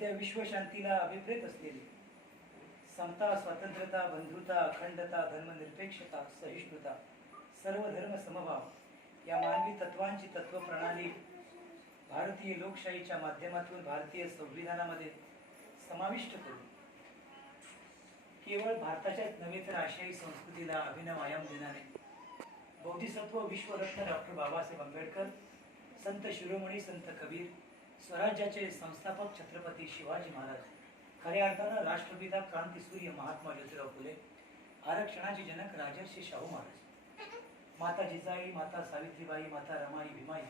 त्या विश्वशांतीला अभिप्रेत असलेली समता, स्वातंत्र्यता, बंधुता, अखंडता, धर्मनिरपेक्षता, सहिष्णुता, सर्व धर्म समभाव या मानवी तत्वांची तत्वप्रणाली भारतीय लोकशाहीच्या माध्यमातून भारतीय संविधानामध्ये समाविष्ट करून केवळ भारताच्याच नव्हे तर आशियाई संस्कृतीला अभिनव आयाम देणारे बोधिसत्व विश्वरत्न डॉक्टर बाबासाहेब आंबेडकर, संत शिरोमणी संत कबीर, स्वराज्याचे संस्थापक छत्रपती शिवाजी महाराज, खऱ्या अर्थानं राष्ट्रपिता क्रांतीसूर्य महात्मा ज्योतिराव फुले, आरक्षणाचे जनक राजर्षी शाहू महाराज, माता जिजाई, माता सावित्रीबाई, माता रमाई, भीमाई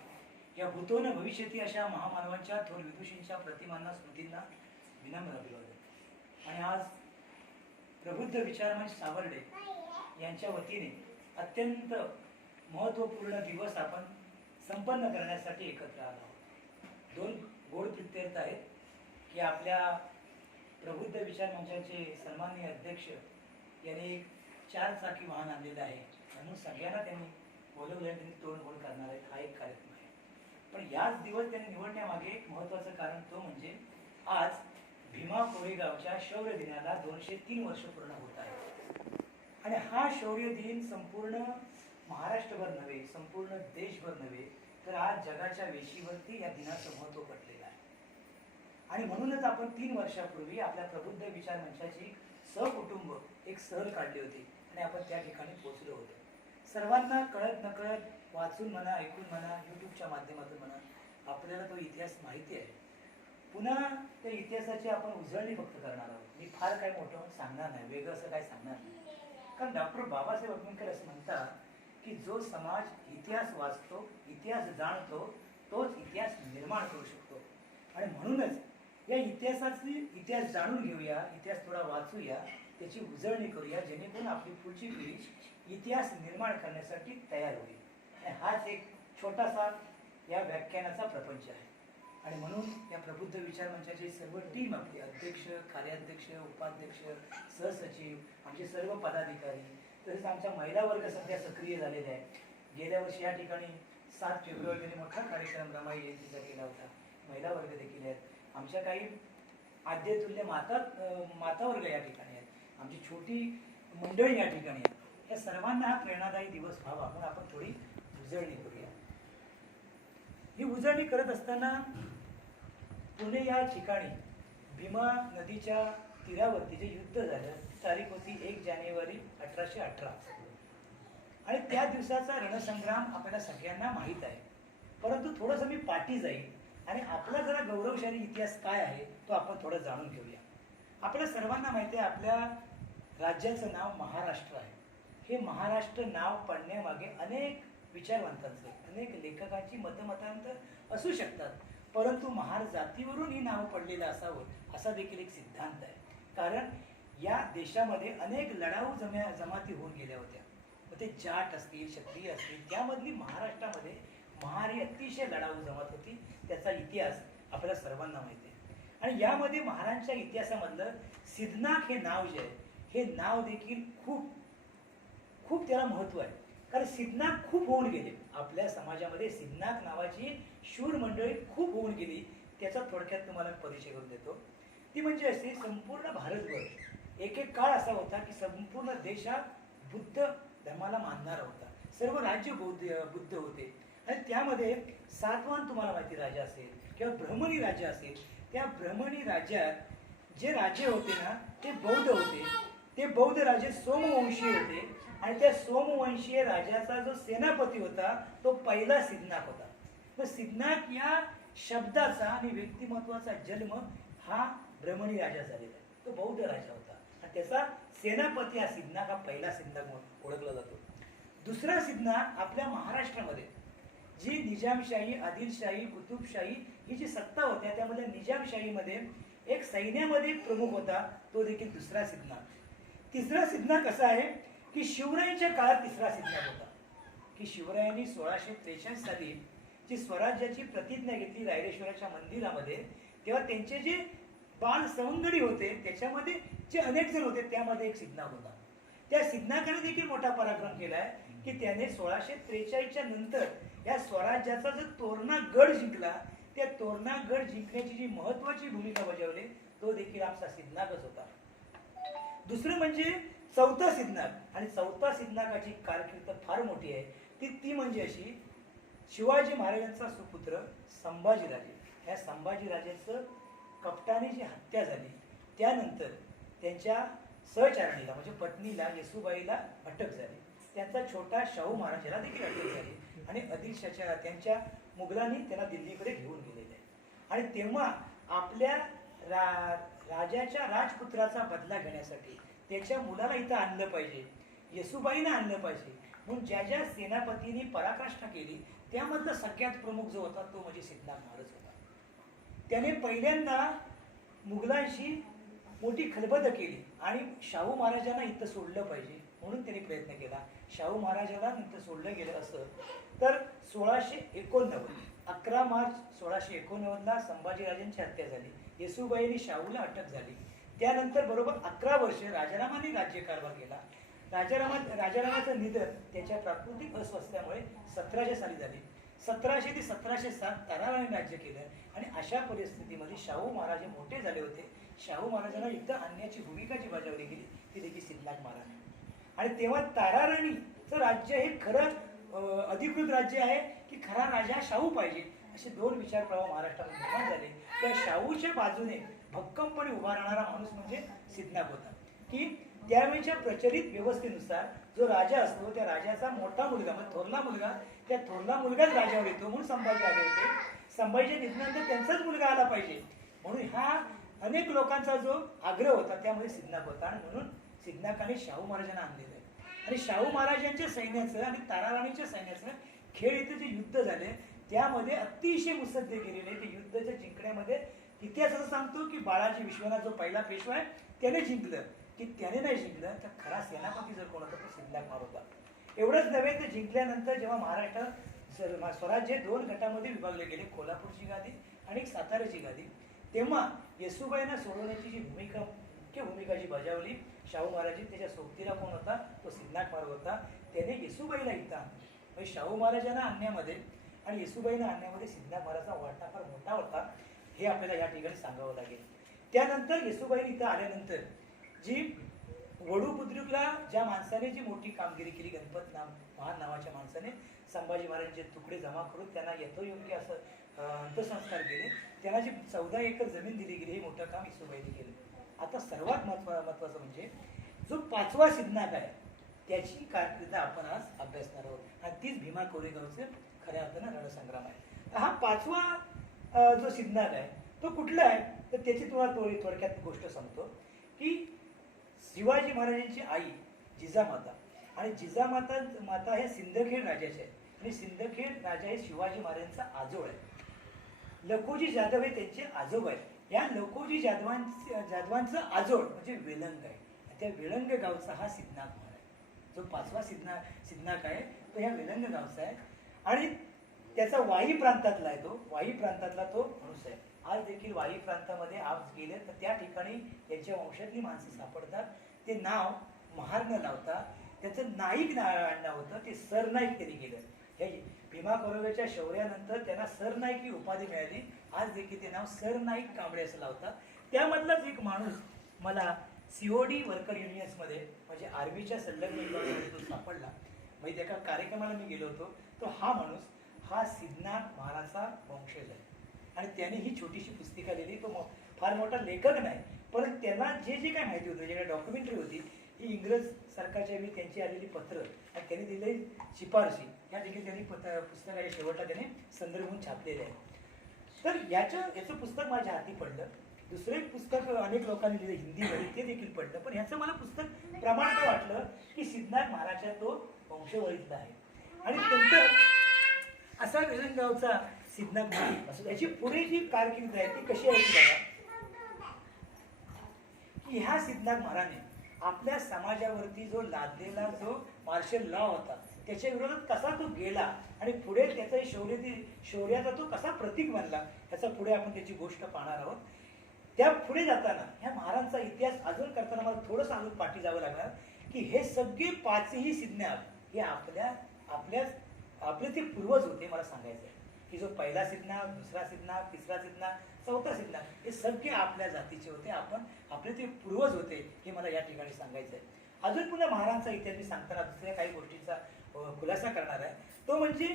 या भूतोन भविष्यती अशा महामानवांच्या थोर विदुषींच्या प्रतिमांना, स्मृतींना विनम्र अभिवादन. आणि आज प्रबुद्ध विचारमंच सावर्डे यांच्या वतीने अत्यंत महत्त्वपूर्ण दिवस आपण संपन्न करण्यासाठी एकत्र आलो आहोत. दोन गोड प्रीत्यर्थ आहेत की आपल्या प्रबुद्ध विचार मंचाचे सन्माननीय अध्यक्ष यांनी एक 4 चाकी वाहन आणलेलं आहे म्हणून सगळ्यांना त्यांनी बोलवलं आणि त्यांनी तोडफोड करणार आहेत. हा एक कार्यक्रम आहे. पण याच दिवस त्यांनी निवडण्यामागे एक महत्त्वाचं कारण तो म्हणजे आज भीमा कोरेगावच्या शौर्य दिनाला 203 वर्ष पूर्ण होत आहे. आणि हा शौर्य दिन संपूर्ण महाराष्ट्रभर नव्हे, संपूर्ण देशभर नव्हे, तर आज जगाच्या वेशीवरती या दिनाचं महत्त्व पटलेलं आहे. आणि म्हणूनच आपण 3 वर्षापूर्वी आपल्या प्रबुद्ध विचार मंचाची सहकुटुंब एक सहल काढली होती आणि आपण त्या ठिकाणी पोहोचलो होतो. सर्वांना कळत नकळत वाचून म्हणा, ऐकून म्हणा, यूट्यूबच्या माध्यमातून म्हणा आपल्याला तो इतिहास माहिती आहे. पुन्हा त्या इतिहासाची आपण उजळणी फक्त करणार आहोत. मी फार काय मोठं सांगणार नाही, वेगळं असं काय सांगणार नाही. कारण डॉक्टर बाबासाहेब आंबेडकर असं म्हणतात की जो समाज इतिहास वाचतो, इतिहास जाणतो, तोच इतिहास निर्माण करू शकतो. आणि म्हणूनच या इतिहास जाणून घेऊया, इतिहास थोडा वाचूया, त्याची उजळणी करूया, जेणेकरून आपली पुढची पिढी इतिहास निर्माण करण्यासाठी तयार होईल. आणि हाच एक छोटासा या व्याख्यानाचा प्रपंच आहे. आणि म्हणून या प्रबुद्ध विचार मंचाची सर्व टीम, आपली अध्यक्ष, कार्याध्यक्ष, उपाध्यक्ष, सहसचिव, आमचे सर्व पदाधिकारी, तसेच आमचा महिला वर्ग सध्या सक्रिय झालेला आहे. गेल्या वर्षी या ठिकाणी 7 फेब्रुवारीला मोठा कार्यक्रम रमाई जयंतीचा केला होता. महिला वर्ग देखील आहेत. आमच्या काही आद्यतुल्य माता वर्ग या ठिकाणी आहेत. आमची छोटी मंडळी या ठिकाणी आहेत. या सर्वांना हा प्रेरणादायी दिवस व्हावा म्हणून आपण थोडी उजळणी करूया. ही उजळणी करत असताना पुणे या ठिकाणी भीमा नदीच्या तीरावरती जे युद्ध झालं, तारीख होती 1 जानेवारी 1818. आणि त्या दिवसाचा रणसंग्राम आपल्याला सगळ्यांना माहीत आहे. परंतु थोडंसं मी पाठी जाईल आणि आपला जरा गौरवशाली इतिहास काय आहे तो आपण थोडं जाणून घेऊया. आपल्या सर्वांना माहिती आहे आपल्या राज्याचं नाव महाराष्ट्र आहे. हे महाराष्ट्र नाव पडण्यामागे अनेक विचारवंतांचं, अनेक लेखकांची मतमतांतर असू शकतात. परंतु महार जातीवरून ही नावं पडलेलं असावं असा देखील एक सिद्धांत आहे. कारण या देशामध्ये अनेक लढाऊ जमाती होऊन गेल्या होत्या. मग ते जाट असतील, क्षत्रिय असतील, त्यामधली महाराष्ट्रामध्ये महार ही अतिशय लढाऊ जमात होती. त्याचा इतिहास आपल्याला सर्वांना माहिती आहे. आणि यामध्ये महाराजांच्या इतिहासामधलं सिद्धनाथ हे नाव जे आहे, हे नाव देखील खूप त्याला महत्त्व आहे. कारण सिद्धनाथ खूप होऊन गेले आपल्या समाजामध्ये. सिद्धनाथ नावाची शूर मंडळी खूप होऊन गेली. त्याचा थोडक्यात तुम्हाला परिचय करून देतो. ती म्हणजे अशी संपूर्ण भारतभर एक काळ असा होता की संपूर्ण देश हा बुद्ध धर्माला मानणारा होता. सर्व राज्य बुद्ध होते. आणि त्यामध्ये सातवाहन तुम्हाला माहिती राजा असेल किंवा ब्रह्मणी राजा असेल, त्या ब्रह्मणी राज्यात जे राजे होते ना ते बौद्ध होते. ते बौद्ध राजे सोमवंशीय होते. आणि त्या सोमवंशीय राजाचा जो सेनापती होता तो पहिला सिद्धनाथ होता. मग सिद्धनाथ या शब्दाचा आणि व्यक्तिमत्वाचा जन्म हा ब्रह्मणी राजा झालेला आहे. तो बौद्ध राजा होता आणि त्याचा सेनापती हा सिद्धनाथ, हा पहिला सिद्धनाथ म्हणून ओळखला जातो. दुसरा सिद्धनाथ आपल्या महाराष्ट्रामध्ये जी निजामशाही, आदिलशाही, कुतुबशाही ही जी सत्ता होत्या त्यामध्ये निजामशाहीमध्ये एक सैन्यामध्ये एक प्रमुख होता, तो देखील दुसरा सिद्धनाथ. तिसरा सिद्धनाथ कसा आहे की शिवरायांच्या काळात तिसरा सिद्धनाथ होता की शिवरायांनी 1643 साली जी स्वराज्याची प्रतिज्ञा घेतली रायरेश्वराच्या मंदिरामध्ये, तेव्हा त्यांचे जे बाल सवंगडी होते त्याच्यामध्ये जे अनेक जण होते त्यामध्ये एक सिद्धनाथ होता. त्या सिद्धनाथाने देखील मोठा पराक्रम केलाय की त्याने 1643च्या नंतर या स्वराज्याचा जो तोरणा गड जिंकला त्या तोरणा गड जिंकण्याची जी महत्वाची भूमिका बजावली तो देखील आमचा सिद्धनागच होता. दुसरं म्हणजे चौथा सिद्धनाग, आणि चौथा सिद्धनागाची कारकीर्द फार मोठी आहे. ती म्हणजे अशी, शिवाजी महाराजांचा सुपुत्र संभाजीराजे, ह्या संभाजीराजेचं कपटाने जी हत्या झाली त्यानंतर त्यांच्या सहचारणीला म्हणजे पत्नीला येसूबाईला अटक झाली. त्यांचा छोटा शाहू महाराजाला देखील अटक झाली आणि आदिलशाच्या त्यांच्या मुघलांनी त्याला दिल्लीकडे घेऊन गेलेले आहे. आणि तेव्हा आपल्या राजाच्या राजपुत्राचा बदला घेण्यासाठी त्याच्या मुलाला इथं आणलं पाहिजे, येसूबाईनं आणलं पाहिजे, म्हणून ज्या ज्या सेनापतींनी पराकाष्ठा केली त्यामधला सगळ्यात प्रमुख जो होता तो म्हणजे सिद्धनाग महाराज होता. त्याने पहिल्यांदा मुघलांशी मोठी खलबत केली आणि शाहू महाराजांना इथं सोडलं पाहिजे म्हणून त्यांनी प्रयत्न केला. शाहू महाराजाला इथं सोडलं गेलं असं तर 1689 11 मार्च 1689 संभाजीराजांची हत्या झाली. येसूबाईंनी शाहूला अटक झाली. त्यानंतर बरोबर 11 वर्ष राजारामांनी राज्यकारभार केला. राजारामाचं निधन त्याच्या प्राकृतिक अस्वास्थ्यामुळे 1700 साली झाले. 1700 ते 1707 ताराराणी राज्य केलं आणि अशा परिस्थितीमध्ये शाहू महाराज मोठे झाले होते. शाहू महाराजांना इथं आणण्याची भूमिका जी बजावली गेली ती देखील सिद्धनाग महाराज. आणि तेव्हा ताराराणीचं राज्य हे खरं अधिकृत राज्य आहे की खरा राजा शाहू पाहिजे असे दोन विचार प्रवाह महाराष्ट्रामध्ये निर्माण झाले. त्या शाहूच्या बाजूने भक्कमपणे उभा राहणारा माणूस म्हणजे सिद्धनाग होता. की त्यावेळेच्या प्रचलित व्यवस्थेनुसार जो राजा असतो त्या राजाचा मोठा मुलगा म्हणजे थोरला मुलगा, त्या थोरला मुलगाच राजावर येतो म्हणून संभाजी आले होते. संभाजीच्या निधनानंतर त्यांचाच मुलगा आला पाहिजे म्हणून हा अनेक लोकांचा जो आग्रह होता त्यामुळे सिद्धनाग होता. आणि म्हणून सिद्धनागाने शाहू महाराजांना आणलेलं आहे. आणि शाहू महाराजांच्या सैन्याचं आणि ताराराणीच्या सैन्याचं खेळ इथे जे युद्ध झाले त्यामध्ये अतिशय मुत्सद्दे गेलेले. ते युद्धाच्या जिंकण्यामध्ये इतिहास असं सांगतो की बाळाजी विश्वनाथ जो पहिला पेशवा आहे त्याने जिंकलं, की त्याने नाही जिंकलं तर खरा सेनापती जर कोण होता तो सिद्धनाग महाराज होता. एवढंच नव्हे तर जिंकल्यानंतर जेव्हा महाराष्ट्र स्वराज्य 2 गटामध्ये विभागले गेले, कोल्हापूरची गादी आणि साताऱ्याची गादी, तेव्हा येसूबाईंना सोडवण्याची जी मुख्य भूमिका जी बजावली शाहू महाराज, त्याच्या सोबतीला कोण होता तो सिद्धनाग महाराज होता. त्याने येसूबाईला इथं म्हणजे शाहू महाराजांना आणण्यामध्ये आणि येसूबाईंना आणण्यामध्ये सिद्धनाग महाराजचा वाटा फार मोठा होता हे आपल्याला या ठिकाणी सांगावं लागेल. त्यानंतर येसूबाई इथं आल्यानंतर जी वडूबुद्रुकला ज्या माणसाने जी मोठी कामगिरी केली, गणपत महान नावाच्या माणसाने संभाजी महाराजांचे तुकडे जमा करून त्यांना यथोयोग्य असं अंत्यसंस्कार केले. त्यांना जी 14 एकर जमीन दिली गेली हे मोठं काम येसूबाईंनी केलं. आता सर्वात महत्वाचं म्हणजे जो 5वा सिद्धनाग आहे त्याची कारकीर्द आपण आज अभ्यासणार आहोत आणि तीच भीमा कोरेगावचं खऱ्या अर्थानं रणसंग्राम आहे. हा 5वा जो सिद्धनाग आहे तो कुठला आहे तर त्याची तुम्हाला थोडक्यात गोष्ट सांगतो की शिवाजी महाराजांची आई जिजामाता आणि जिजामाता हे सिंदखेड राजाचे आहे आणि सिंदखेड राजा हे शिवाजी महाराजांचा आजोळ आहे. लखोजी जाधव हे त्यांचे आजोबा आहेत. या लखोजी जाधवांचं आजोळ म्हणजे वेलंग आहे. त्या वेलंग गावचा हा सिद्धनाग महाराज जो 5वा सिद्धनाग आहे तो ह्या वेलंग गावचा आहे आणि त्याचा वाई प्रांतातला आहे. तो वाई प्रांतातला तो माणूस आहे. आज देखील वाई प्रांतामध्ये आज गेले तर त्या ठिकाणी त्यांच्या वंशातली माणसं सापडतात. ते नाव महार न लावता त्याचं नाईक नाव होतं, ते सरनाईक त्यांनी केलं. हे भीमा कोरेगावच्या शौर्यानंतर त्यांना सरनाईक ही उपाधी मिळाली. आज देखील ते नाव सरनाईक कांबळे असं लावतात. त्यामधलाच एक माणूस मला COD वर्कर युनियन्समध्ये म्हणजे आर्मीच्या संलग्न विभागामध्ये तो सापडला. म्हणजे एका कार्यक्रमाला मी गेलो होतो. तो हा माणूस हा सिद्धनाग महाराजचा वंशज आहे आणि त्याने ही छोटीशी पुस्तिका लिहिली. तो फार मोठा लेखक नाही पण त्यांना जे जे काय माहिती होतं, ज्याकडे डॉक्युमेंटरी होती ही इंग्रज सरकारच्या वेळी त्यांची आलेली पत्र आणि त्यांनी दिलेली शिफारशी या देखील त्यांनी पुस्तकाच्या शेवटला त्याने संदर्भ म्हणून छापलेले आहे. तर याचं पुस्तक माझ्या हाती पडलं. दुसरं एक पुस्तक अनेक लोकांनी लिहिलं हिंदीमध्ये ते देखील पडलं. पण ह्याचं मला पुस्तक प्रमाणित वाटलं की सिद्धनाग महाराजच्या तो वंशवळीतला आहे. आणि नंतर असा वेलंग गावचा सिद्धनाग महाराज याची पुढे जी कारकीर्द आहे ती कशी आहे बघा की ह्या सिद्धनाग महाराजांनी आपल्या समाजावरती जो लादलेला जो मार्शल लॉ होता त्याच्या विरोधात कसा तो गेला आणि पुढे त्याचा शौर्याचा तो कसा प्रतीक बनला याचा पुढे आपण त्याची गोष्ट पाहणार आहोत. त्या पुढे जाताना ह्या महाराजांचा इतिहास अजून करताना मला थोडंसं अजून पाठी जावं लागणार की हे सगळे 5ही सिद्धनाग हे आपले ते पूर्वज होते. मला सांगायचं आहे की की जो पहिला सिद्धनाग, दुसरा सिद्धनाग, तिसरा सिद्धनाग, चौथा सिद्धनाग हे सगळे आपल्या जातीचे होते. आपण आपले ते पूर्वज होते हे मला या ठिकाणी सांगायचं आहे. अजून पुन्हा महाराजांचा इतिहास मी सांगताना दुसऱ्या काही गोष्टींचा खुलासा करणार आहे. तो म्हणजे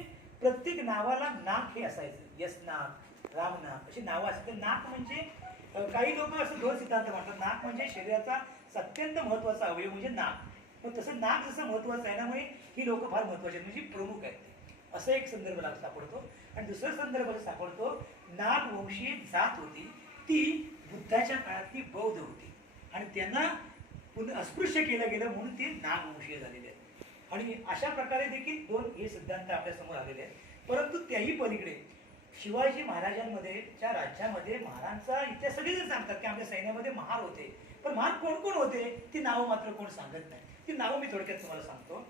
प्रत्येक नावाला नाक हे असायचं. यशनाग, रामनाग अशी नावं असायची. नाक म्हणजे काही लोक असं दोन सिद्धांत म्हणतात. नाक म्हणजे शरीराचा अत्यंत महत्वाचा अवयव म्हणजे नाक. पण तसं नाक जसं महत्वाचं आहे ना, म्हणजे ही लोक फार महत्वाची आहेत, म्हणजे प्रमुख आहेत ते. असं एक संदर्भ सापडतो. आणि दुसरा संदर्भ सापडतो, नागवंशी जात होती ती बुद्धाच्या काळातली बौद्ध होती आणि त्यांना अस्पृश्य केलं गेलं म्हणून ते नागवंशीय झालेले आहेत. आणि अशा प्रकारे देखील दोन हे सिद्धांत आपल्या समोर आलेले आहेत. परंतु त्याही पलीकडे शिवाजी महाराजांमध्ये च्या राज्यामध्ये महाराजांचा इतिहास सगळेजण सांगतात की आमच्या सैन्यामध्ये महार होते. पण महार कोण कोण होते ती नावं मात्र कोण सांगत नाही. ती नावं मी थोडक्यात तुम्हाला सांगतो.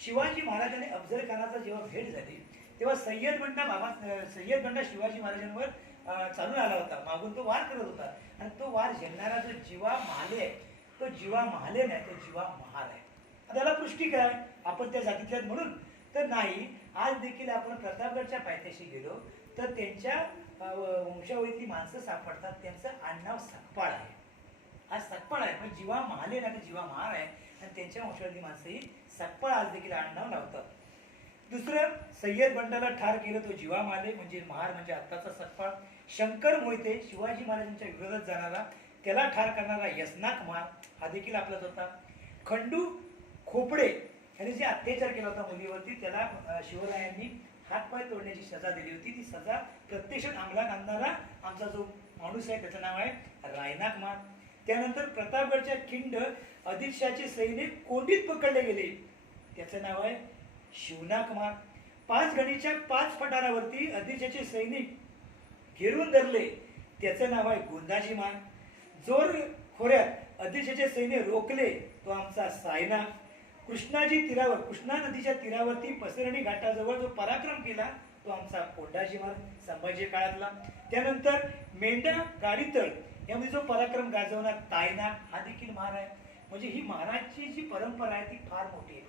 शिवाजी महाराजांनी अफजल खानाचा जेव्हा भेट झाली तेव्हा सय्यद बंडा शिवाजी महाराजांवर चालून आला होता. मागून तो वार करत होता आणि तो वार झेलणारा जो जीवा महाले आहे तो जीवा महाले नाही, तो जीवा महार आहे. त्याला पुष्टी काय, आपण त्या जातीतल्या म्हणून तर नाही. आज देखील आपण प्रतापगडच्या पायथ्याशी गेलो तर त्यांच्या वंशावळीतली माणसं सापडतात. त्यांचं आडनाव सकपाळ आहे. आज सकपाळ आहे म्हणजे जीवा महाले नाही, जीवा महार आहे. आणि त्यांच्या वंशावळीतली माणसं ही सकपाळ आज देखील आडनाव लावतात. दुसरं, सय्यद बंडाला ठार केलं तो जीवा माले म्हणजे महार म्हणजे आत्ताचा सकपाळ. शंकर मोहिते शिवाजी महाराजांच्या विरोधात जाणारा त्याला ठार करणारा यसनाक महार हा देखील आपलाच होता. खंडू खोपडे यांनी जे अत्याचार केला होता मुलीवरती त्याला शिवरायांनी हातपाय तोडण्याची सजा दिली होती. ती सजा प्रत्यक्षात अंमलात आणणारा आमचा जो माणूस आहे त्याचं नाव आहे रायनाक महार. त्यानंतर प्रतापगडच्या खिंड आदिलशाहचे सैनिक कोंडीत पकडले गेले त्याचं नाव आहे शिवनाक महार. 5 गणीच्या 5 पठारावरती आदिलशाहचे सैनिक घेरून धरले त्याचं नाव आहे गोंदाजी महार. जोर खोऱ्यात आदिलशाहचे सैन्य रोखले तो आमचा सायना. कृष्णा नदीच्या तीरावरती पसरणी घाटाजवळ जो पराक्रम केला तो आमचा कोंडाजी महार संभाजी काळातला. त्यानंतर मेंढा गाडीतळ यामध्ये जो पराक्रम गाजवणार तायना हा देखील महार आहे. म्हणजे ही महाराजची जी परंपरा आहे ती फार मोठी आहे.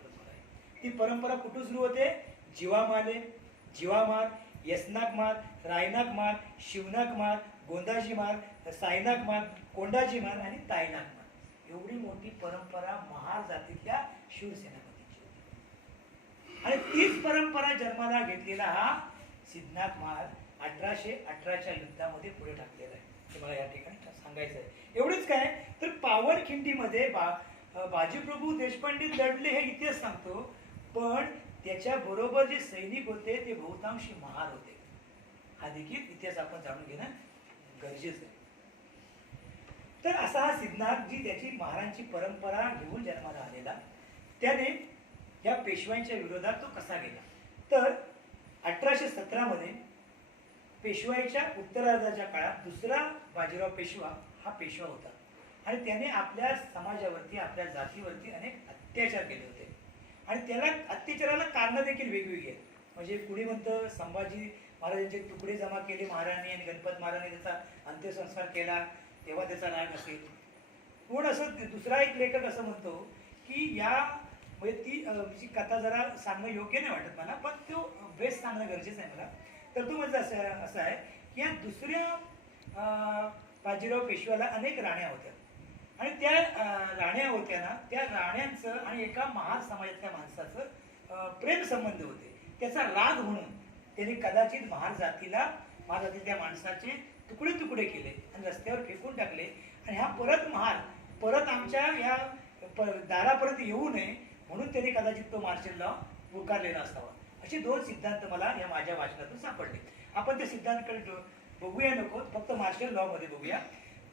ती परंपरा कुठून सुरू होते, जीवा महार, यसनाक महार, रायनाक महार, शिवनाक महार, गोंदाजी महार, सायनाक महार, कोंडाजी महार आणि तायनाक महार. एवढी मोठी परंपरा महार जातीतल्या शिवसेनापतींची होती. आणि तीच परंपरा जन्माला घेतलेला हा सिद्धनाथ महार 1818च्या युद्धामध्ये पुढे टाकलेला आहे. हे मला या ठिकाणी सांगायचं आहे. एवढंच काय तर पावनखिंडीमध्ये बाजीप्रभू देशपांडे लढले हे इतिहास सांगतो. पण त्याच्या बरोबर जे सैनिक होते ते बहुतांशी महार होते. हा देखील इतिहास आपण जाणून घेणं गरजेचं आहे. तर असा हा सिद्धनाथ जी त्याची महाराजांची परंपरा घेऊन जन्माला आलेला त्याने या पेशव्यांच्या विरोधात तो कसा गेला तर 1817 मध्ये पेशवाईच्या उत्तरार्धाच्या काळात दुसरा बाजीराव पेशवा हा पेशवा होता आणि त्याने आपल्या समाजावरती आपल्या जातीवरती अनेक अत्याचार केले होते. आणि त्याला अत्याचाराला कारण देखील वेगवेगळी आहेत. म्हणजे कुणी म्हणतं संभाजी महाराजांचे तुकडे जमा केले महाराजांनी आणि गणपत महाराजांनी त्याचा अंत्यसंस्कार केला तेव्हा त्याचा राग असेल. कोण असं दुसरा एक लेखक असं म्हणतो की या म्हणजे ती कथा जरा सांगणं योग्य नाही वाटत मला पण तो बेस सांगणं गरजेचं आहे मला. तर तो म्हणजे असं आहे की या दुसऱ्या बाजीराव पेशव्याला अनेक राण्या होत्या आणि त्या राण्या होत्या ना त्या राण्यांचं आणि एका महार समाजातल्या माणसाचं प्रेम संबंध होते. त्याचा राग म्हणून त्यांनी कदाचित महार जातीतल्या माणसाचे तुकडे तुकडे केले आणि रस्त्यावर फेकून टाकले आणि हा परत आमच्या या दारापर्यंत येऊ नये म्हणून त्यांनी कदाचित तो मार्शल लॉ पुकारलेला असावा. असे 2 सिद्धांत मला या माझ्या वाचनातून सापडले. आपण ते सिद्धांतकडे बघूया नको फक्त मार्शल लॉ मध्ये बघूया.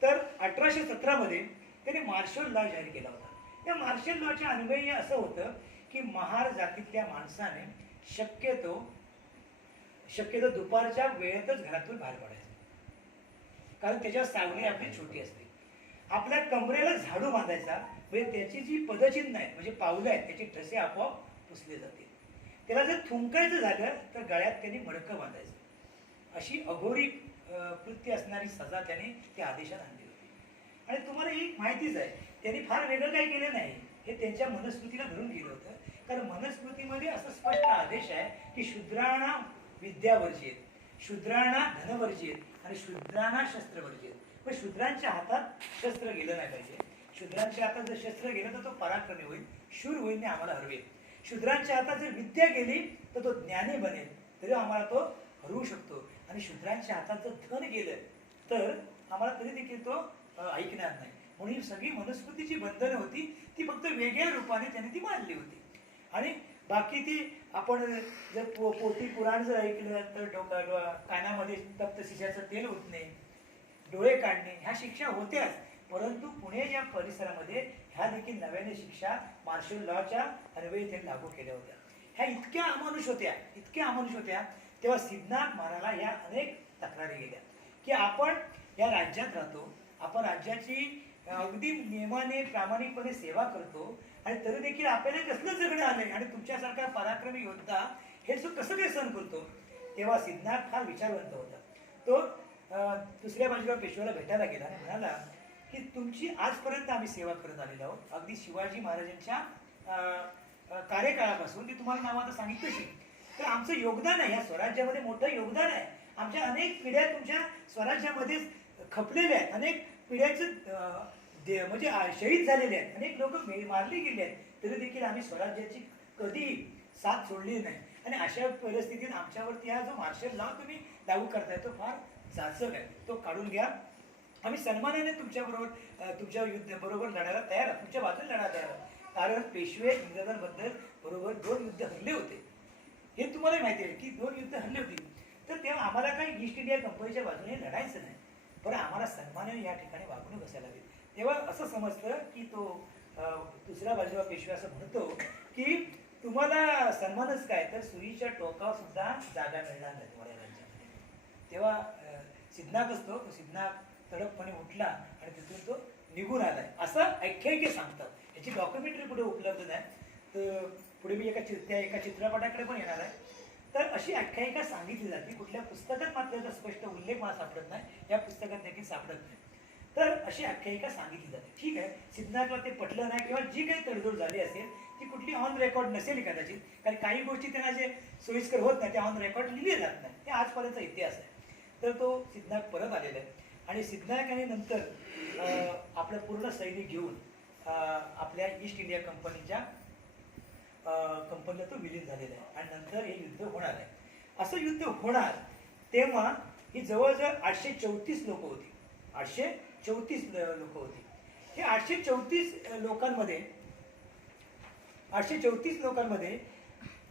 तर 1817 मध्ये त्याने मार्शल लॉ जाहीर केला होता. त्या मार्शल लॉच्या अन्वये असं होतं की महार जातीतल्या माणसाने शक्यतो दुपारच्या वेळेतच घरातून बाहेर पडायचं कारण त्याच्यावर सावली आपली छोटी असते. आपल्या कमरेला झाडू बांधायचा म्हणजे त्याची जी पदचिन्ह आहेत म्हणजे पावलं आहेत त्याचे ठसे आपोआप पुसले जातील. त्याला जर थुंकायचं झालं तर गळ्यात त्यांनी मडकं बांधायचं. अशी अघोरी कृत्य असणारी सजा त्याने त्या आदेशात आणली होती. आणि तुम्हाला ही माहितीच आहे त्यांनी फार वेगळं काही केलं नाही. हे त्यांच्या मनुस्मृतीला धरून गेलं होतं कारण मनुस्मृतीमध्ये असं स्पष्ट आदेश आहे की शूद्राणा विद्या वर्जित शूद्रांना धनवर्जित आणि शूद्रांना शस्त्रवर्जित. पण शूद्रांच्या हातात शस्त्र गेलं नाही पाहिजे. शूद्रांच्या हातात जर शस्त्र गेलं तर तो पराक्रमी होईल, शूर होईल, आम्हाला हरवेल. शूद्रांच्या हातात जर विद्या गेली तर तो ज्ञानी बनेल, तरी आम्हाला तो हरवू शकतो. आणि शूद्रांच्या हातात जर धन गेलं तर आम्हाला तरी देखील तो ऐकणार नाही. म्हणून ही सगळी मनुस्मृतीची बंधनं होती ती फक्त वेगळ्या रूपाने त्यांनी ती मांडली होती. आणि बाकी ती आपण जर पोटी पुराण जर ऐकलं तर कानामध्ये तप्त शिशाचं तेल ओतणे, डोळे काढणे ह्या शिक्षा होत्याच. परंतु पुणे या परिसरामध्ये ह्या देखील नव्याने शिक्षा मार्शल लॉच्या अन्वये त्यांनी लागू केल्या होत्या. ह्या इतक्या अमानुष होत्या. तेव्हा सिद्धनाथ महाराजला या अनेक तक्रारी गेल्या की आपण या राज्यात राहतो, आपण राज्याची अगदी नियमाने प्रामाणिकपणे सेवा करतो आणि तरी देखील आपल्याला कसलं जगणं आलंय आणि तुमच्यासारखा पराक्रमी योद्धा हे कसं काय सहन करतो. तेव्हा सिद्धनाथ फार विचारवंत होता. तो दुसऱ्या बाजूला पेशव्याला भेटायला गेला आणि म्हणाला की तुमची आजपर्यंत आम्ही सेवा करत आलेलो आहोत, अगदी शिवाजी महाराजांच्या कार्यकाळापासून. ती तुम्हाला नाव आता सांगितलं तर आमचं योगदान आहे या स्वराज्यामध्ये, मोठं योगदान आहे. आमच्या अनेक पिढ्या तुमच्या स्वराज्यामध्ये खपलेल्या आहेत, अनेक पिढ्यांचे म्हणजे शहीद झालेले आहेत, अनेक लोक मारली गेले आहेत, तरी देखील आम्ही स्वराज्याची कधी साथ सोडली नाही. आणि अशा परिस्थितीत आमच्यावरती हा जो मार्शल लॉ तुम्ही लागू करताय तो फार जाचक आहे, तो काढून घ्या. आम्ही सन्मानाने तुमच्या युद्ध बरोबर लढायला तयार आहोत, तुमच्या बाजूने लढायला तयार आहोत. कारण पेशवे इंग्रजांबद्दल बरोबर 2 युद्ध हरले होते, हे तुम्हाला माहिती आहे की 2 युद्ध हरले होती. तर तेव्हा आम्हाला काही ईस्ट इंडिया कंपनीच्या बाजूने लढायचं नाही, पण आम्हाला सन्मानाने या ठिकाणी वागणूक असायला हवी. तेव्हा असं समजतं की तो दुसऱ्या बाजूला पेशवा असं म्हणतो की तुम्हाला सन्मानच काय तर सुरीच्या टोकावर सुद्धा जागा मिळणार नाही तुम्हाला राज्यामध्ये. तेव्हा सिद्धनाथ असतो, तो सिद्धनाथ तडकपणे उठला आणि तिथून तो निघून आलाय असं आख्यायिके सांगतात. याची डॉक्युमेंटरी पुढे उपलब्ध नाही, तर पुढे मी एका चित्रपटाकडे पण येणार आहे. तर अशी आख्यायिका सांगितली जाते. कुठल्या पुस्तकात मात्र याचा स्पष्ट उल्लेख मला सापडत नाही, या पुस्तकात देखील सापडत नाही. तर अशी आख्यायिका सांगितली जाते. ठीक आहे, सिद्धनाथला ते पटलं नाही किंवा जी काही तडजोड झाली असेल ती कुठली ऑन रेकॉर्ड नसेल कदाचित, कारण काही गोष्टी त्यांना जे सोयीस्कर होत नाही त्या ऑन रेकॉर्ड लिहिले जात नाही, हे आजपर्यंतचा इतिहास आहे. तर तो सिद्धनाथ परत आलेला आहे आणि सिद्धनाथाने नंतर आपलं पूर्ण सैनिक घेऊन आपल्या ईस्ट इंडिया कंपनीच्या कंपनीला तो विलीन झालेला आहे आणि नंतर हे युद्ध होणार आहे. असं युद्ध होणार तेव्हा ही जवळजवळ 834 लोक होती. 834 लोक होती. हे 834 लोकांमध्ये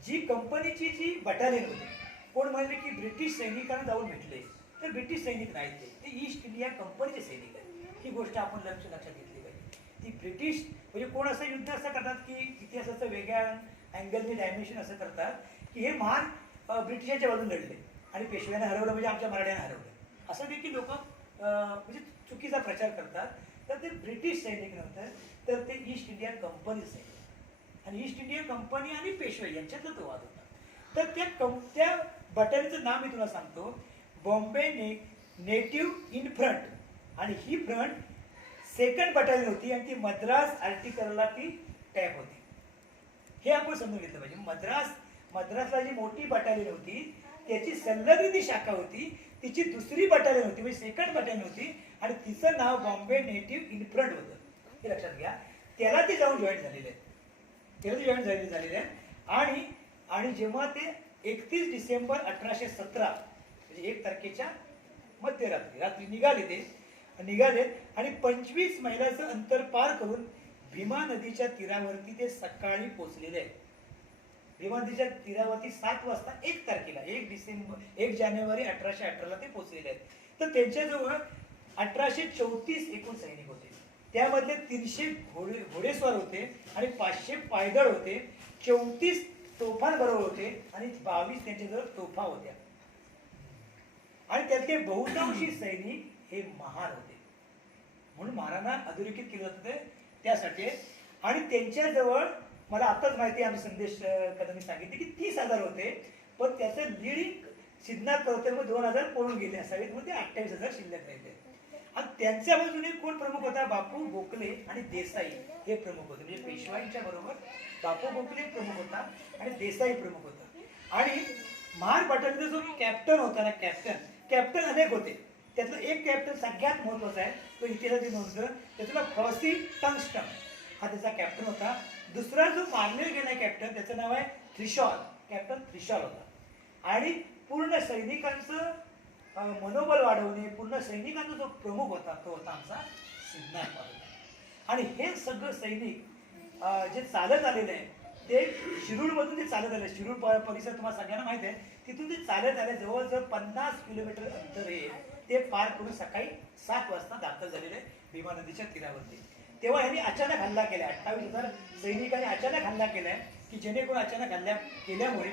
जी कंपनीची जी बटालियन होती, कोण म्हणले की ब्रिटिश सैनिकांना जाऊन भेटले, तर ब्रिटिश सैनिक नाहीत, ते ईस्ट इंडिया कंपनीचे सैनिक आहेत. ही गोष्ट आपण लक्षात घेतली पाहिजे. ती ब्रिटिश म्हणजे कोण असं युद्ध असं करतात की इतिहासाचं वेगळ्या अँगलने डायमेन्शन असं करतात की हे महान ब्रिटिशांच्या बाजून लढले आणि पेशव्याने हरवलं म्हणजे आमच्या मराठ्याने हरवलं, असं देखील लोक म्हणजे चुकीचा प्रचार करतात. तर ते ब्रिटिश सैनिक नव्हतं, तर ते ईस्ट इंडिया कंपनी सैनिक. आणि ईस्ट इंडिया कंपनी आणि पेशवे यांच्यातला तो वाद होता. तर त्या बटालियनचं नाव मी तुला सांगतो, बॉम्बे नेटिव्ह इन फ्रंट. आणि ही फ्रंट 2nd बटालियन होती आणि ती मद्रास आर्टिकलला ती टॅप होती. हे आपण समजून घेतलं पाहिजे. मद्रासला जी मोठी बटालियन होती त्याची संलग्न ती शाखा होती, तिची दुसरी बटालियन होती म्हणजे 2nd बटालियन होती आणि तिचं नाव बॉम्बे नेटिव्ह इन फ्रंट होतं, हे लक्षात घ्या. त्याला ते जाऊन जॉईन झालेले आहे. आणि जेव्हा ते 31 डिसेंबर 1817 म्हणजे 1 तारखेच्या मध्यरात्री निघाले आणि 25 मैलाचं अंतर पार करून भीमा नदीच्या तीरावरती ते सकाळी पोहोचलेले आहेत. भीमा नदीच्या तीरावरती 7 वाजता 1 तारखेला 1 जानेवारी 1818 ते पोहोचलेले आहेत. तर त्यांच्याजवळ 1834 एकूण सैनिक होते. त्यामधले 300 घोडेस्वार होते आणि 500 पायदळ होते, 34 तोफांबरोबर होते आणि 22 त्यांच्याजवळ तोफा होत्या. आणि त्यातले बहुतांशी सैनिक हे महार होते, म्हणून महारांना अधोरेखित केलं होतं त्यासाठी. आणि त्यांच्याजवळ मला आताच माहिती आम्ही संदेश कदमी सांगितले की 30,000 होते, पण त्याचं लीडिंग सिद्धनाथ पर्वतामध्ये 2,000 पळून गेले असावेत, म्हणजे 28,000 शिल्लक राहिले. आणि त्यांच्या बाजूने कोण प्रमुख होता, बापू गोखले आणि देसाई हे प्रमुख होते. म्हणजे पेशवाईंच्या बरोबर बापू गोखले प्रमुख होता आणि देसाई प्रमुख होता. आणि महार बटालियनचा जो कॅप्टन होता ना, कॅप्टन अनेक होते. त्यातलं एक कॅप्टन सगळ्यात महत्वाचा आहे, तो इतिहासाची नोंद. त्यातला फ्रॉसी टंगस्टन हा त्याचा कॅप्टन होता. दुसरा जो मारलेला गेला कॅप्टन, त्याचं नाव आहे थ्रिशॉल. कॅप्टन थ्रिशॉल होता. आणि पूर्ण सैनिकांचं मनोबल वाढवणे, पूर्ण सैनिकांचा जो प्रमुख होता तो होता आमचा सिद्धार्थ. आणि हे सगळं सैनिक जे चालत आलेलं आहे ते शिरूरमधून ते चालत आले. शिरूर परिसर तुम्हाला सगळ्यांना माहित आहे. तिथून ते चालत आले. जवळजवळ 50 किलोमीटर अंतर हे ते पार करून सकाळी 7 वाजता दाखल झालेले भीमा नदीच्या तीरावरती. तेव्हा यांनी अचानक हल्ला केला. 28,000 सैनिकांनी अचानक हल्ला केलाय की जेणेकरून अचानक हल्ला केल्यामुळे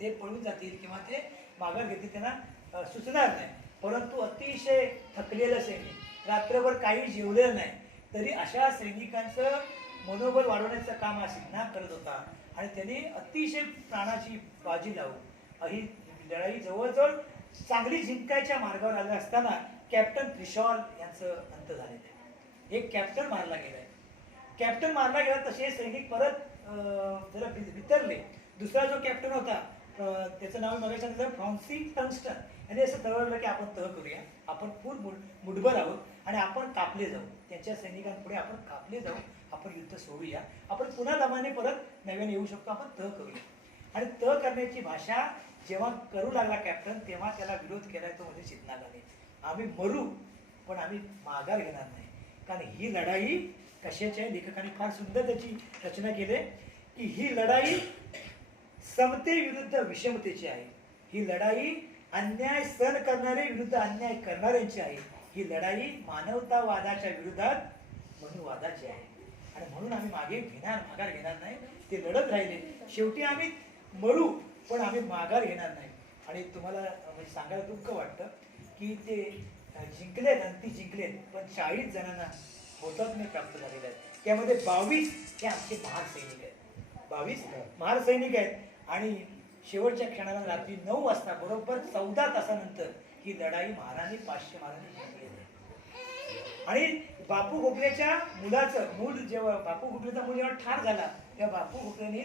ते पळून जातील किंवा ते माघार घेतील त्यांना सुचणार नाही. परंतु अतिशय थकलेलं सैनिक, रात्रभर काही जेवलेलं नाही, तरी अशा सैनिकांचं मनोबल वाढवण्याचं काम हा सिन्हा करत होता. आणि त्यांनी अतिशय प्राणाची बाजी लावून ही लढाई जवळजवळ चांगली जिंकायच्या मार्गावर आले असताना कॅप्टन थ्रिशॉल यांचं अंत झालेलं आहे. एक कॅप्टन मारला गेलाय. कॅप्टन मारला गेला तसे सैनिक परत जरा बितरले. दुसरा जो कॅप्टन होता त्याचं नाव मगाशी सांगितलं, फ्रॉन्सी टंगस्टन. यांनी असं ठरवलं की आपण तह करूया, आपण फुल मुठभर आहोत आणि आपण कापले जाऊ. त्यांच्या सैनिकांपुढे आपण कापले जाऊ, आपण युद्ध सोडूया, आपण पुन्हा दमाने परत नव्याने येऊ शकतो, आपण तह करूया. आणि तह करण्याची भाषा जेव्हा करू लागला कॅप्टन, तेव्हा त्याला विरोध केलाय तो म्हणजे सिद्धनागाने. आम्ही मरू पण आम्ही माघार घेणार नाही. कारण ही लढाई कशाची आहे, लेखकाने फार सुंदर त्याची रचना केली की ही लढाई समते विरुद्ध विषमतेची आहे. ही लढाई अन्याय सहन करणारे विरुद्ध अन्याय करणाऱ्यांची आहे. ही लढाई मानवतावादाच्या विरोधात मनुवादाची आहे. आणि म्हणून आम्ही माघार घेणार नाही. ते लढत राहिले. शेवटी आम्ही मरू पण आम्ही माघार घेणार नाही. आणि तुम्हाला म्हणजे सांगायला दुःख वाटतं की ते जिंकलेत आणि ती जिंकलेत, पण 40 जणांना हुतात्म्य प्राप्त झालेले आहेत. त्यामध्ये 22 हे आमचे महार सैनिक आहेत. 22 महार सैनिक आहेत. आणि शेवटच्या क्षणाला रात्री 9 वाजता बरोबर 14 तासानंतर ही लढाई महाराणी 500 महाराणी जिंकली. आणि बापू गोखलेच्या मुलाचं मूल जेव्हा बापू गोखलेचा मूल जेव्हा ठार झाला तेव्हा बापू गोखलेने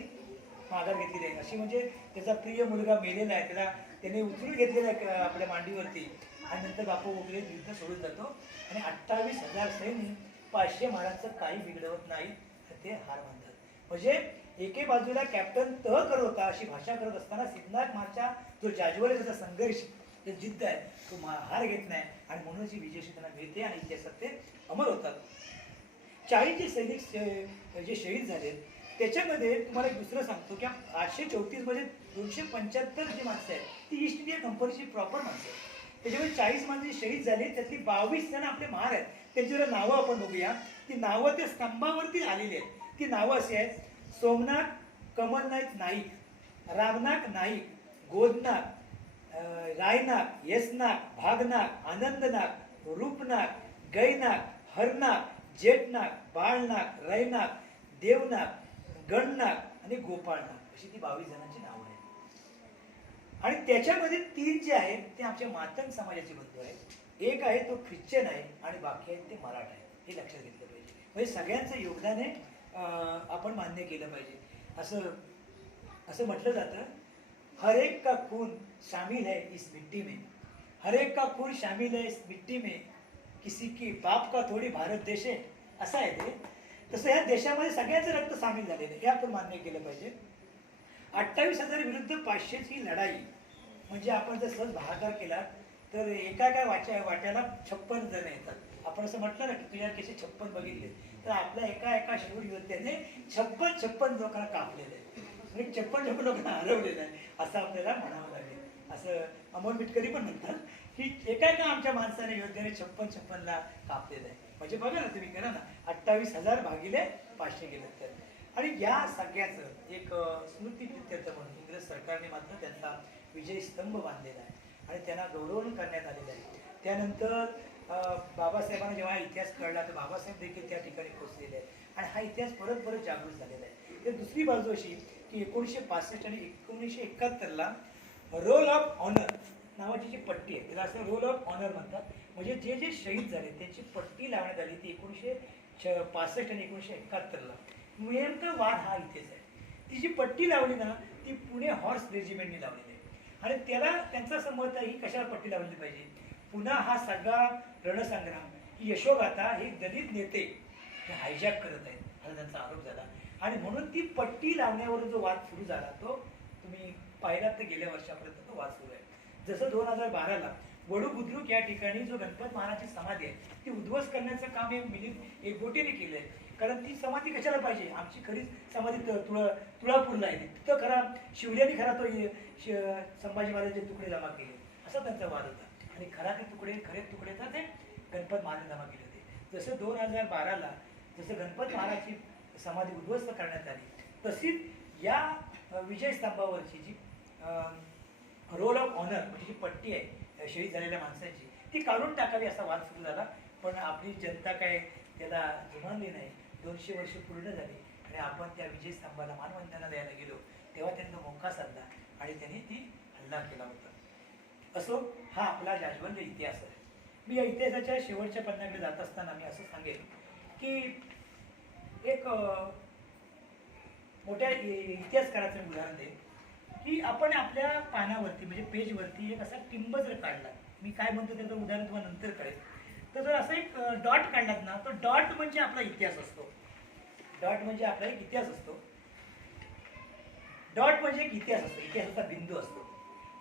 माघार घेतलेली आहे. अशी म्हणजे त्याचा प्रिय मुलगा मेलेला आहे, त्याने उचलून घेतलेला आहे आपल्या मांडीवरती. आणि नंतर बापू गोखले युद्ध सोडून जातो. आणि 28,000 सैनिक 500 महाराजांचं काही बिघडवत नाही, ते हार मानतात. म्हणजे एके बाजूला कॅप्टन तह करत होता अशी भाषा करत असताना सिद्धनाथ मारचा जो जाज्वल्यतेचा संघर्ष, जे जिद्द आहे, तो हार घेत नाही. आणि म्हणून जी विजयशी त्यांना मिळते आणि इतिहासात ते अमर होतात. 40 जे सैनिक जे शहीद झाले त्याच्यामध्ये तुम्हाला एक दुसरं सांगतो की 834 मध्ये 275 जी माणसं आहेत ती ईस्ट इंडिया कंपनीची प्रॉपर माणसं आहेत. त्याच्यामध्ये 40 माणसं शहीद झाली, त्यातली 22 जण आपले महार आहेत. त्यांची जरा नावं आपण बघूया. ती नावं त्या स्तंभावरती आलेली आहेत. ती नावं अशी आहेत: सोमनाथ कमलनाथ नाईक, रामनाथ नाईक, गोदनाथ, रायनाथ, यशनाथ, भागनाथ, आनंदनाथ, रूपनाथ, गैनाथ, हरनाथ, जेठनाथ, बाळनाथ, रैनाथ, देवनाथ, गणनाथ आणि गोपाळनाथ अशी ती 22 जणांची नावं आहेत. आणि त्याच्यामध्ये 3 जे आहेत ते आमच्या मातंग समाजाचे बंधू आहेत. एक आहे तो ख्रिश्चन आहे आणि बाकी आहेत ते मराठा आहे. हे लक्षात घेतलं पाहिजे. म्हणजे सगळ्यांचं योगदान आहे आपण मान्य केलं पाहिजे. असं म्हटलं जातं, हर एक का खून शामिल है इस मिट्टी में, हर एक का खून शामिल है इस मिट्टी में, किसी की बाप का थोडी भारत देश आहे. असं आहे ते. तसं या देशामध्ये सगळ्यांचं रक्त सामील झालेलं आहे, हे आपण मान्य केलं पाहिजे. 28,000 विरुद्ध 500ची लढाई म्हणजे आपण जर सहज भागाकार केला तर एका वाट्याला 56 जण येतात. आपण असं म्हटलं ना की तुझ्या कसे 56 बघितले, तर आपल्या एका शूर योद्ध्याने 56 लोकांना कापलेलं आहे, म्हणजे 56 लोकांना हरवलेलं आहे असं आपल्याला म्हणावं लागेल. असं अमोल मिटकरी पण म्हणतात की एका आमच्या माणसाने योद्ध्याने 56ला कापलेलं आहे. म्हणजे बघा ना, तुम्ही करा ना, 28,000 भागिले 500 गेलं तर. आणि या सगळ्याचं एक स्मृती प्रित्यर्थ म्हणून इंग्रज सरकारने मात्र त्यांचा विजय स्तंभ बांधलेला आहे आणि त्यांना गौरवण करण्यात आलेलं आहे. त्यानंतर बाबासाहेबांना जेव्हा इतिहास कळला तर बाबासाहेब देखील त्या ठिकाणी पोहोचलेले आहेत आणि हा इतिहास परत जागृत झालेला आहे. तर दुसरी बाजू अशी की 1965 आणि 1971ला रोल ऑफ ऑनर नावाची जी पट्टी आहे, त्याला असं रोल ऑफ ऑनर म्हणतात. म्हणजे जे शहीद झाले त्यांची पट्टी लावण्यात आली ती 1965 आणि 1971ला. नेमका वाद हा इथेच आहे. ती जी पट्टी लावली ना ती पुणे हॉर्स रेजिमेंटने लावलेली आहे. आणि त्याला त्यांचं असं मत आहे ही कशाला पट्टी लावली पाहिजे. पुन्हा हा सगळा रणसंग्राम ही यशोगाथा हे दलित नेते हे हायजॅक करत आहेत असा त्यांचा आरोप झाला. आणि म्हणून ती पट्टी लावण्यावर जो वाद सुरू झाला तो तुम्ही पाहिलात तर गेल्या वर्षापर्यंत तो वाद सुरू आहे. जसं 2012ला वडू बुद्रुक या ठिकाणी जो गणपत महाराजची समाधी आहे ती उद्ध्वस्त करण्याचं काम हे मिलिंद एकबोटीने केलं आहे. कारण ती समाधी कशाला पाहिजे, आमची खरीच समाधी तुळापूरला आहे, तिथं खरा शिवल्याने खरा तो संभाजी महाराजांचे तुकडे जमा केले असा त्यांचा वाद होता. आणि खरे तुकडे तर ते गणपत महाराज जमा केले होते. जसं 2012ला जसं गणपत महाराजची समाधी उद्ध्वस्त करण्यात आली तशीच या विजय स्तंभावरची जी रोल ऑफ ऑनर म्हणजे जी पट्टी आहे शहीद झालेल्या माणसांची ती काढून टाकावी असा वाद सुरू झाला. पण आपली जनता काय त्याला जुमानली नाही. 200 वर्ष पूर्ण झाली आणि आपण त्या विजय स्तंभाला मानवंदना द्यायला गेलो तेव्हा त्यांना मोका साधला आणि त्यांनी ती हल्ला केला होता. असो हा आपला जाज्वल्य इतिहास आहे. मी या इतिहासाच्या शेवटच्या पन्नाकडे जात असताना मी असं सांगेन की एक मोठ्या इतिहासकाराचं उदाहरण दे की आपण आपल्या पानावरती म्हणजे पेजवरती एक असा टिंब जर काढला, मी काय म्हणतो त्याचं उदाहरण तुम्हाला नंतर कळेल, तर जर असं एक डॉट काढलात ना तो डॉट म्हणजे आपला इतिहास असतो. डॉट म्हणजे आपला एक इतिहास असतो. डॉट म्हणजे एक इतिहास असतो, इतिहासाचा बिंदू असतो.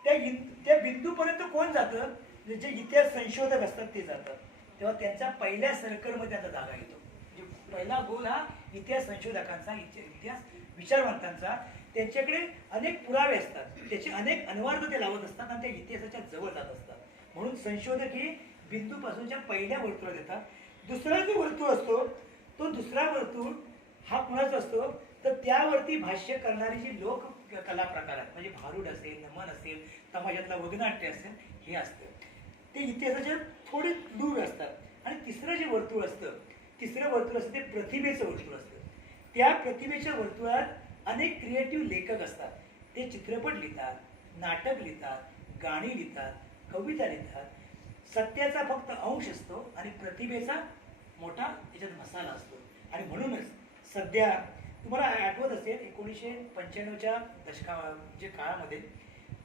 त्या बिंदूपर्यंत कोण जातं, जे इतिहास संशोधक असतात ते जातात. तेव्हा त्यांच्या पहिल्या सर्कलमध्ये आता जागा येतो. म्हणजे पहिला गोल हा इतिहास संशोधकांचा, इतिहास विचारवंतांचा. त्यांच्याकडे अनेक पुरावे असतात, त्याचे अनेक अनुवाद ते लावत असतात आणि त्या इतिहासाच्या जवळ जात असतात. म्हणून संशोधक ही बिंदूपासूनच्या पहिल्या वर्तुळात येतात. दुसरा जो वर्तुळ असतो तो दुसरा वर्तुळ हा कुणाचा असतो तर त्यावरती भाष्य करणारी जी लोक कला प्रकार आहेत म्हणजे भारूड असेल, नमन असेल, तमाशातला वगनाट्य असेल हे असतं. ते इतिहासाच्या थोडे दूर असतात. आणि तिसरं जे वर्तुळ असतं ते प्रतिभेचं वर्तुळ असतं. त्या प्रतिभेच्या वर्तुळात अनेक क्रिएटिव्ह लेखक असतात. ते चित्रपट लिहितात, नाटक लिहितात, गाणी लिहितात, कविता लिहितात. सत्याचा फक्त अंश असतो आणि प्रतिभेचा मोठा त्याच्यात मसाला असतो. आणि म्हणूनच सध्या तुम्हाला आठवत असेल 1995च्या म्हणजे काळामध्ये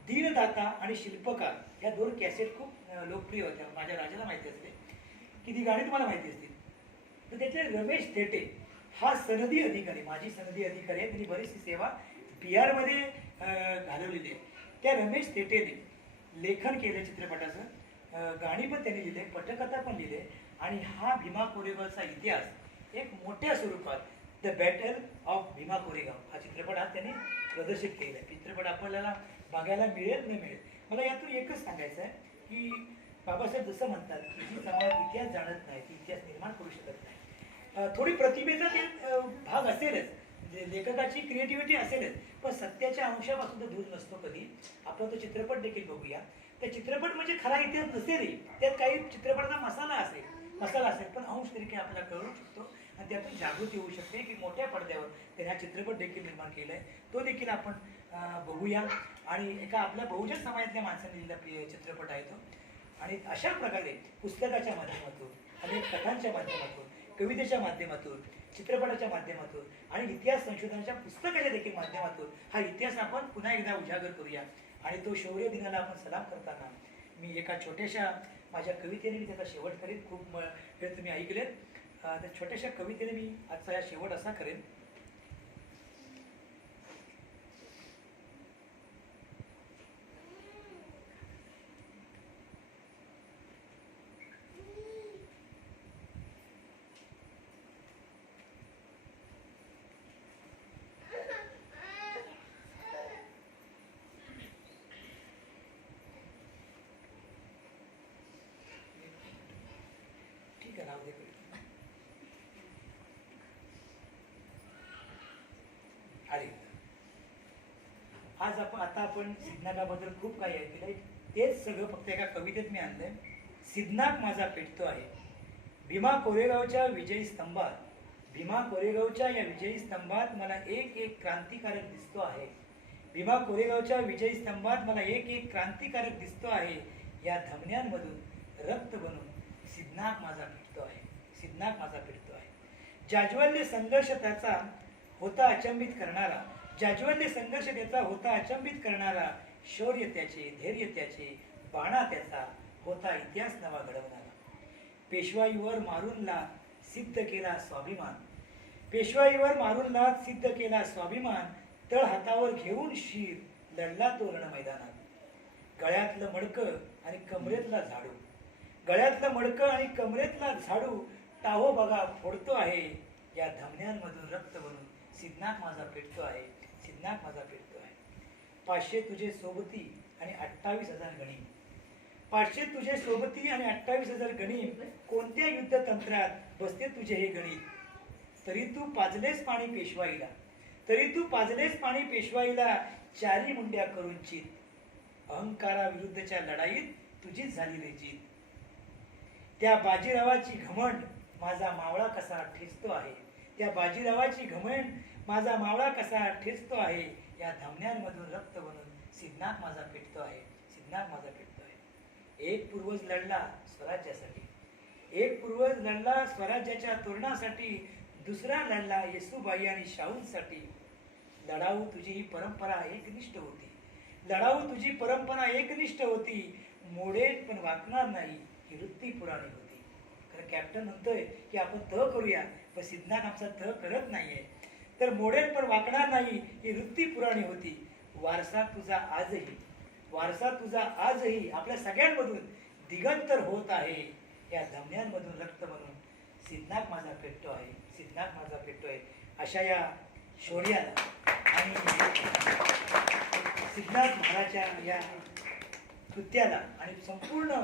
दीनदाता आणि शिल्पकार या 2 कॅसेट खूप लोकप्रिय होत्या. माझ्या राजाला माहिती असते की ती गाणी तुम्हाला माहिती असतील. तर त्याचे रमेश थेटे हा सनदी अधिकारी, माजी सनदी अधिकारी आहे. त्यांनी बरीचशी सेवा बिहारमध्ये घालवलेली आहे. त्या रमेश थेटेने लेखन केलं चित्रपटाचं, गाणी पण त्यांनी लिहिले, पटकथा पण लिहिले. आणि हा भीमा कोरेगावचा इतिहास एक मोठ्या स्वरूपात the battle of Bhima Koregaon हा चित्रपट आज त्यांनी प्रदर्शित केलेला आहे. चित्रपट आपल्याला बघायला मिळेल नाही मिळेल. मला यातून एकच सांगायचं आहे की बाबासाहेब जसं म्हणतात की जी समाज इतिहास जाणत नाही ती इतिहास निर्माण करू शकत नाही. थोडी प्रतिभेचा ते भाग असेलच, लेखकाची क्रिएटिव्हिटी असेलच, पण सत्याच्या अंशापासून तो दूर नसतो कधी. आपण तो चित्रपट देखील बघूया. त्या चित्रपट म्हणजे खरा इतिहास नसेलही, त्यात काही चित्रपटाचा मसाला असेल पण अंश तरी काही आपल्याला कळू शकतो आणि त्यातून जागृती होऊ शकते की मोठ्या पडद्यावर त्याने हा चित्रपट देखील निर्माण केला आहे. तो देखील आपण बघूया. आणि एका आपल्या बहुजन समाजातल्या माणसाने लिहिलेला चित्रपट आहे तो. आणि अशा प्रकारे पुस्तकाच्या माध्यमातून, अनेक कथांच्या माध्यमातून, कवितेच्या माध्यमातून, चित्रपटाच्या माध्यमातून आणि इतिहास संशोधनाच्या पुस्तकाच्या देखील माध्यमातून हा इतिहास आपण पुन्हा एकदा उजागर करूया. आणि तो शौर्य दिनाला आपण सलाम करताना मी एका छोट्याशा माझ्या कवितेने मी त्याचा शेवट करेन. खूप वेळ तुम्ही ऐकलेत. त्या छोट्याशा कवितेने मी आजचा या शेवट असा करेन. आज आपण सिद्धनागाबद्दल खूप काही ऐकलंय. तेच सगळं फक्त एका कवितेत मी आणलंय. सिद्धनाग माझा पेटतो आहे भीमा कोरेगावच्या विजयी स्तंभात. भीमा कोरेगावच्या या विजयी स्तंभात मला एक एक क्रांतिकारक दिसतो आहे. भीमा कोरेगावच्या विजयी स्तंभात मला एक एक क्रांतिकारक दिसतो आहे. या धमन्यांमधून रक्त बनून सिद्धनाग माझा पेटतो आहे. सिद्धनाग माझा पेटतो आहे. जाज्वल्य संघर्ष त्याचा होता अचंबित करणारा. जाज्वल्य संघर्ष त्याचा होता अचंबित करणारा. शौर्य त्याचे, धैर्य त्याचे, बाणा त्याचा, होता इतिहास नवा घडवणारा. पेशवाईवर मारून लाथ सिद्ध केला स्वाभिमान, पेशवाईवर मारून लाथ सिद्ध केला स्वाभिमान, तळ हातावर घेऊन शिर लढला तो रण मैदानात. गळ्यातलं मडकं आणि कमरेतला झाडू, गळ्यातलं मडकं आणि कमरेतला झाडू, टाहो बघा फोडतो आहे, या धमन्यांमधून रक्त बनून सिद्धनाथ माझा पेटतो आहे, सिद्धनाथ माझा पेटतो आहे. 500 तुझे सोबती आणि 28,000 गणिम, 500 तुझे सोबती आणि 28,000 गणिम, कोणत्या युद्ध तंत्रात बसते तुझे हे गणित. तरी तू पाजलेस पाणी पेशवाईला, तरी तू पाजलेस पाणी पेशवाईला, चारी मुंड्या करून चित. अहंकाराविरुद्धच्या लढाईत तुझीच झाली रे जीत. त्या बाजीरावाची घमंड माझा मावळा कसा ठेचतो आहे, त्या बाजीरावाची घमंड माझा मावळा कसा ठेचतो आहे, या धमन्यांमधून रक्त बनून सिद्धनाथ माझा पेटतो आहे, सिद्धनाथ माझा पेटतो आहे. एक पूर्वज लढला स्वराज्यासाठी, एक पूर्वज लढला स्वराज्याच्या तोरणासाठी, दुसरा लढला येसूबाई आणि शाहूंसाठी. लढाऊ तुझी ही परंपरा एकनिष्ठ होती, लढाऊ तुझी परंपरा एकनिष्ठ होती, मोडेल पण वाकणार नाही ही वृत्ती पुराणी होती. खरं कॅप्टन म्हणतोय की आपण तह करूया, पण सिद्धनाथ आमचा तह करत नाहीये. तर मोडेल पण वाकणार नाही ही वृत्ती पुराणी होती. वारसा तुझा आजही, वारसा तुझा आजही आपल्या सगळ्यांमधून दिगंतर होत आहे, या धमन्यांमधून रक्त बनून सिद्धनाथ माझा पेटतो आहे, सिद्धनाथ माझा पेटतो आहे. अशा या शौर्याला आणि सिद्धनाथ महाराजच्या या कृत्याला आणि संपूर्ण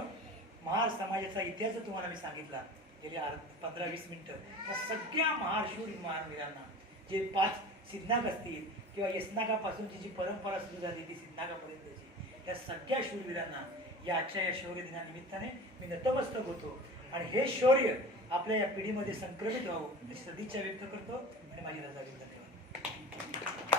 महार समाजाचा इतिहास तुम्हाला मी सांगितला गेल्या 15-20 मिनिटं. या सगळ्या महारशूर महारवीरांना जे 5 सिद्धनाग असतील किंवा यस्नागापासूनची जी परंपरा सुरू झाली ती सिद्धनागापर्यंतची, त्या सगळ्या शूरवीरांना या आजच्या या शौर्य दिनानिमित्ताने मी नतमस्तक होतो. आणि हे शौर्य आपल्या या पिढीमध्ये संक्रमित व्हावं अशी सदिच्छा व्यक्त करतो आणि माझी रजा